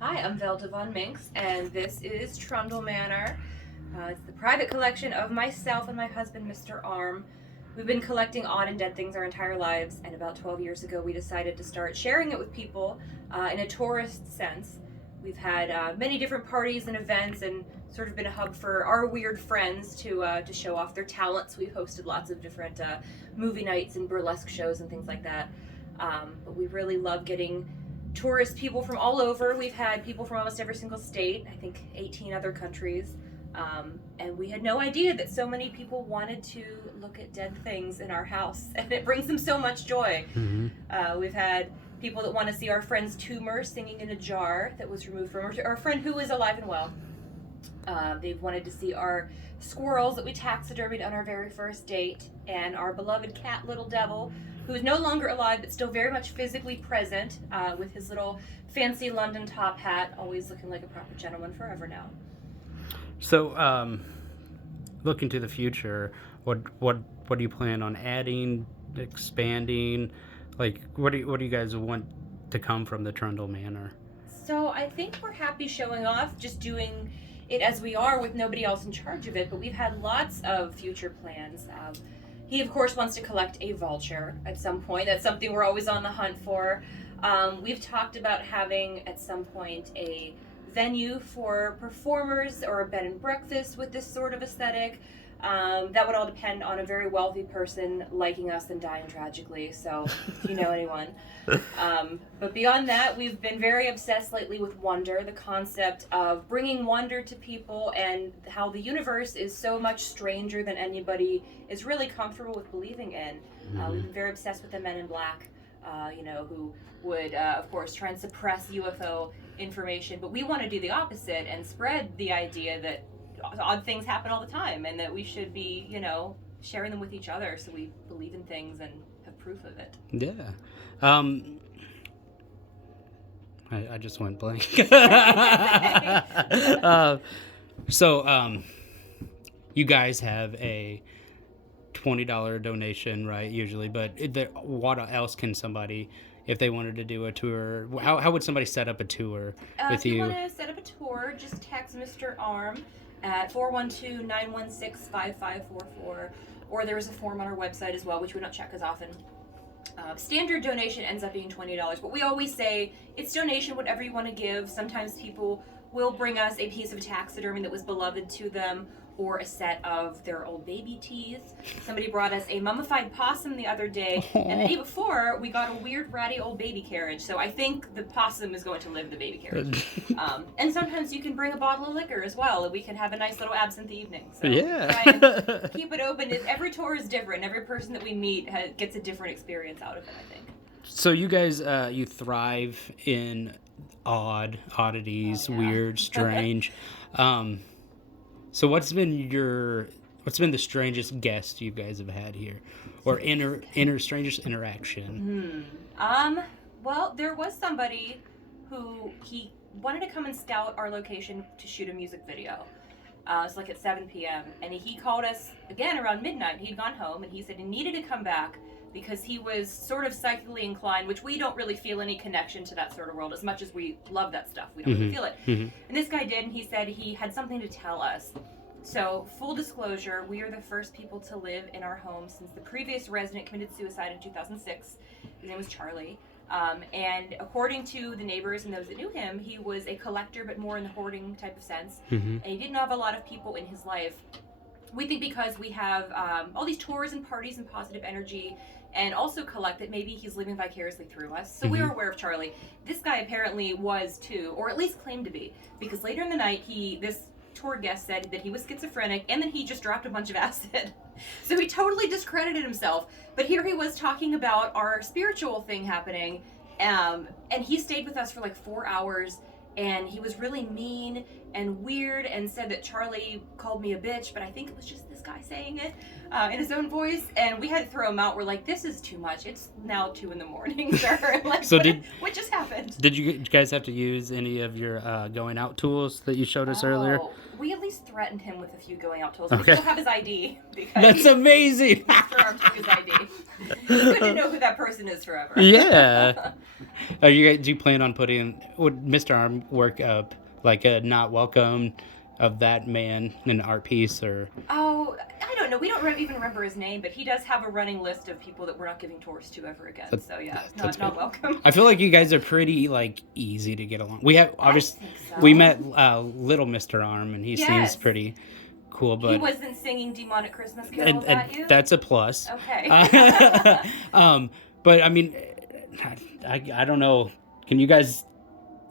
Hi, I'm Velda minx, and this is Trundle Manor. It's the private collection of myself and my husband, Mr. A.R.M. We've been collecting odd and dead things our entire lives, and about 12 years ago we decided to start sharing it with people in a tourist sense. We've had many different parties and events and sort of been a hub for our weird friends to show off their talents. We've hosted lots of different movie nights and burlesque shows and things like that. But we really love getting tourist people from all over. We've had people from almost every single state, I think 18 other countries. And we had no idea that so many people wanted to look at dead things in our house, and it brings them so much joy. Mm-hmm. We've had people that want to see our friend's tumor singing in a jar that was removed from our friend who is alive and well. They've wanted to see our squirrels that we taxidermied on our very first date, and our beloved cat, Little Devil, who is no longer alive but still very much physically present with his little fancy London top hat, always looking like a proper gentleman forever now. So, looking to the future, what do you plan on adding, expanding? Like, what do you guys want to come from the Trundle Manor? So I think we're happy showing off, just doing it as we are with nobody else in charge of it, but we've had lots of future plans. He, of course, wants to collect a vulture at some point. That's something we're always on the hunt for. We've talked about having, at some point, a venue for performers or a bed and breakfast with this sort of aesthetic. That would all depend on a very wealthy person liking us and dying tragically, so if you know anyone. But beyond that, we've been very obsessed lately with wonder, the concept of bringing wonder to people and how the universe is so much stranger than anybody is really comfortable with believing in. We've been very obsessed with the Men in Black, who would, of course, try and suppress UFO information, but we want to do the opposite and spread the idea that odd things happen all the time and that we should be, sharing them with each other so we believe in things and have proof of it. Yeah. I just went blank. So, you guys have a $20 donation, right, usually, but what else can somebody, if they wanted to do a tour, how would somebody set up a tour with you? If you want to set up a tour, just text Mr. A.R.M. at 412-916-5544, or there's a form on our website as well, which we don't check as often. Standard donation ends up being $20, but we always say it's donation, whatever you want to give. Sometimes people will bring us a piece of taxidermy that was beloved to them, or a set of their old baby teeth. Somebody brought us a mummified possum the other day, and the day before, we got a weird, ratty old baby carriage. So I think the possum is going to live in the baby carriage. And sometimes you can bring a bottle of liquor as well, and we can have a nice little absinthe evening. So yeah. Try and keep it open. Every tour is different. Every person that we meet gets a different experience out of it, I think. So you guys, you thrive in oddities, weird, strange. So what's been the strangest guest you guys have had here, or strangest interaction? Well, there was somebody who he wanted to come and scout our location to shoot a music video. It's like at 7 p.m. and he called us again around midnight. He'd gone home and he said he needed to come back because he was sort of psychically inclined, which we don't really feel any connection to that sort of world as much as we love that stuff. We don't really feel it. And this guy did, and he said he had something to tell us. So, full disclosure, we are the first people to live in our home since the previous resident committed suicide in 2006. His name was Charlie. And according to the neighbors and those that knew him, he was a collector, but more in the hoarding type of sense. And he didn't have a lot of people in his life. We think because we have all these tours and parties and positive energy, and also collect that maybe he's living vicariously through us. So we were aware of Charlie. This guy apparently was too, or at least claimed to be, because later in the night, this tour guest said that he was schizophrenic and that he just dropped a bunch of acid. So he totally discredited himself. But here he was talking about our spiritual thing happening, and he stayed with us for like 4 hours, and he was really mean and weird and said that Charlie called me a bitch, but I think it was just this guy saying it in his own voice, and we had to throw him out. We're like, this is too much. It's now 2 a.m, sir. Like, so what just happened? Did you guys have to use any of your going out tools that you showed us earlier? We at least threatened him with a few going out tools. Okay. We still have his ID. That's amazing. Mr. A.R.M. took his ID. good to know who that person is forever. Yeah. Do you plan on would Mr. Arm work up like a not welcome of that man in an art piece or? Oh, I don't know. We don't even remember his name, but he does have a running list of people that we're not giving tours to ever again. So yeah, not welcome. I feel like you guys are pretty like easy to get along. We have obviously so. We met little Mr. Arm and he seems pretty cool, but he wasn't singing demonic Christmas carols at you. That's a plus. Okay. But I mean, I don't know. Can you guys?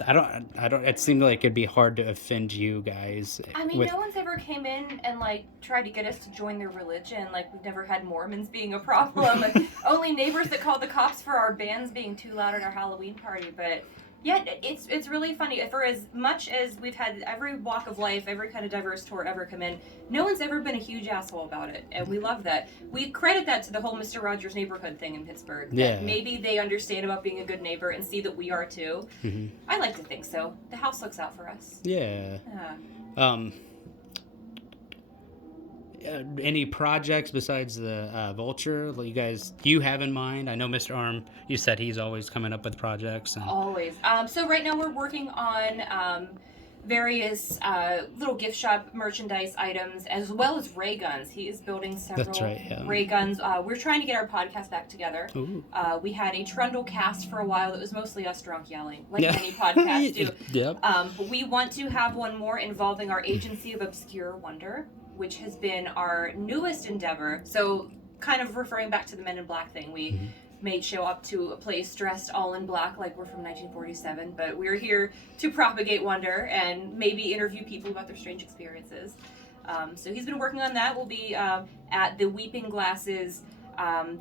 I don't. It seemed like it'd be hard to offend you guys. I mean, no one's ever came in and like tried to get us to join their religion. Like we've never had Mormons being a problem. Only neighbors that called the cops for our bands being too loud at our Halloween party. But yeah, it's really funny. For as much as we've had every walk of life, every kind of diverse tour ever come in, no one's ever been a huge asshole about it, and we love that. We credit that to the whole Mr. Rogers neighborhood thing in Pittsburgh. Yeah. Maybe they understand about being a good neighbor and see that we are too. Mm-hmm. I like to think so. The house looks out for us. Yeah. Any projects besides the Vulture that you have in mind? I know Mr. Arm, you said he's always coming up with projects. Always. So right now we're working on various little gift shop merchandise items as well as ray guns. He is building several ray guns. We're trying to get our podcast back together. We had a Trundle cast for a while that was mostly us drunk yelling, like many podcasts do. Yep. But we want to have one more involving our Agency of Obscure Wonder, which has been our newest endeavor. So kind of referring back to the Men in Black thing, we may show up to a place dressed all in black like we're from 1947, but we're here to propagate wonder and maybe interview people about their strange experiences. So he's been working on that. We'll be at the Weeping Glasses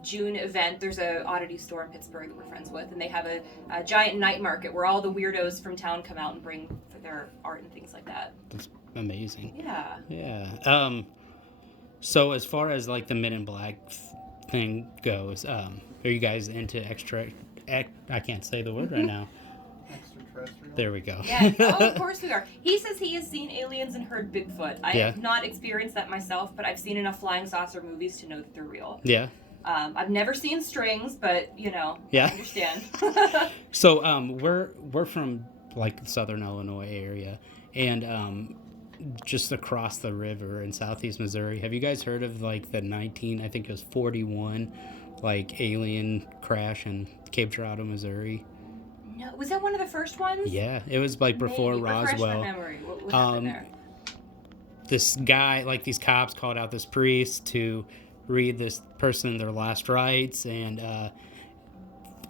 June event. There's a oddity store in Pittsburgh that we're friends with, and they have a giant night market where all the weirdos from town come out and bring their art and things like that. That's amazing. Yeah. So as far as like the Men in Black thing goes, are you guys into I can't say the word right now. Extraterrestrial. There we go. Yeah. Oh, of course we are. He says he has seen aliens and heard Bigfoot. I have not experienced that myself, but I've seen enough flying saucer movies to know that they're real. Yeah. I've never seen strings, but I understand. So we're from like the Southern Illinois area, and just across the river in Southeast Missouri. Have you guys heard of like the 41 like alien crash in Cape Girardeau, Missouri? No, was that one of the first ones? Yeah, it was like before Roswell. Refresh my memory. What happened there? This guy, like these cops, called out this priest to read this person their last rites, and the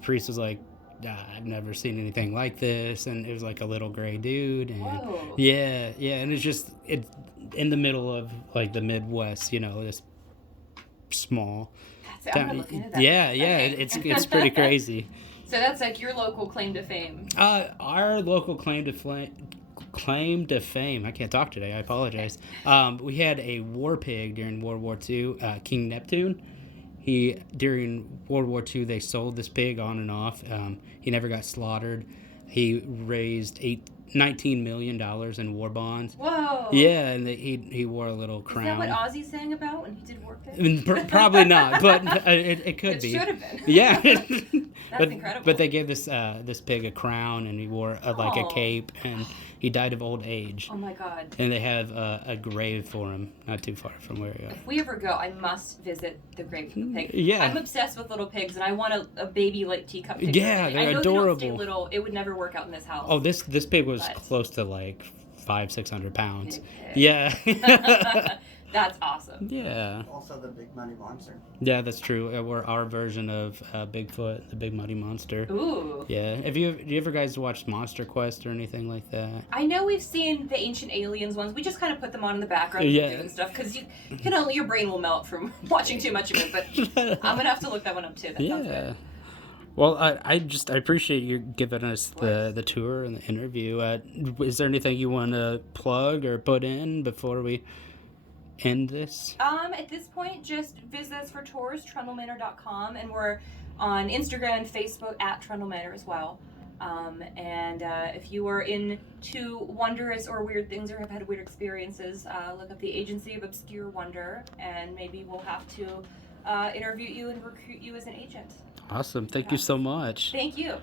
priest was like, I've never seen anything like this, and it was like a little gray dude, and Whoa. yeah, and it's in the middle of like the Midwest, this small I'm gonna look into that. Yeah, it's pretty crazy. So that's like your local claim to fame. Our local claim to fame. I can't talk today. I apologize. We had a war pig during World War II, King Neptune. During World War II, they sold this pig on and off. He never got slaughtered. He raised $19 million in war bonds. Whoa. Yeah, and he wore a little crown. Is that what Ozzy sang about when he did War Pig? I mean, probably not, but it could be. It should have been. Yeah. That's incredible. But they gave this pig a crown, and he wore like a cape, and he died of old age. Oh my God. And they have a grave for him not too far from where we are. If we ever go, I must visit the grave of the pig. Yeah. I'm obsessed with little pigs, and I want a baby like teacup pig. Yeah, they're I know adorable. They don't stay little. It would never work out in this house. Oh, this pig was close to like 500-600 pounds. Big pig. Yeah. That's awesome. Yeah. Also the Big Money Monster. Yeah, that's true. We're our version of Bigfoot, the Big Muddy Monster. Ooh. Yeah. Do you ever guys watched Monster Quest or anything like that? I know we've seen the Ancient Aliens ones. We just kind of put them on in the background and stuff because your brain will melt from watching too much of it. But I'm gonna have to look that one up too. That sounds good. Well, I appreciate you giving us the tour and the interview. Is there anything you want to plug or put in before we end this? At this point, just visit us for tours, trundlemanor.com, and we're on Instagram and Facebook at Trundle Manor as well. And if you are into wondrous or weird things or have had weird experiences, look up the Agency of Obscure Wonder, and maybe we'll have to interview you and recruit you as an agent. Awesome. Thank you so much. Thank you.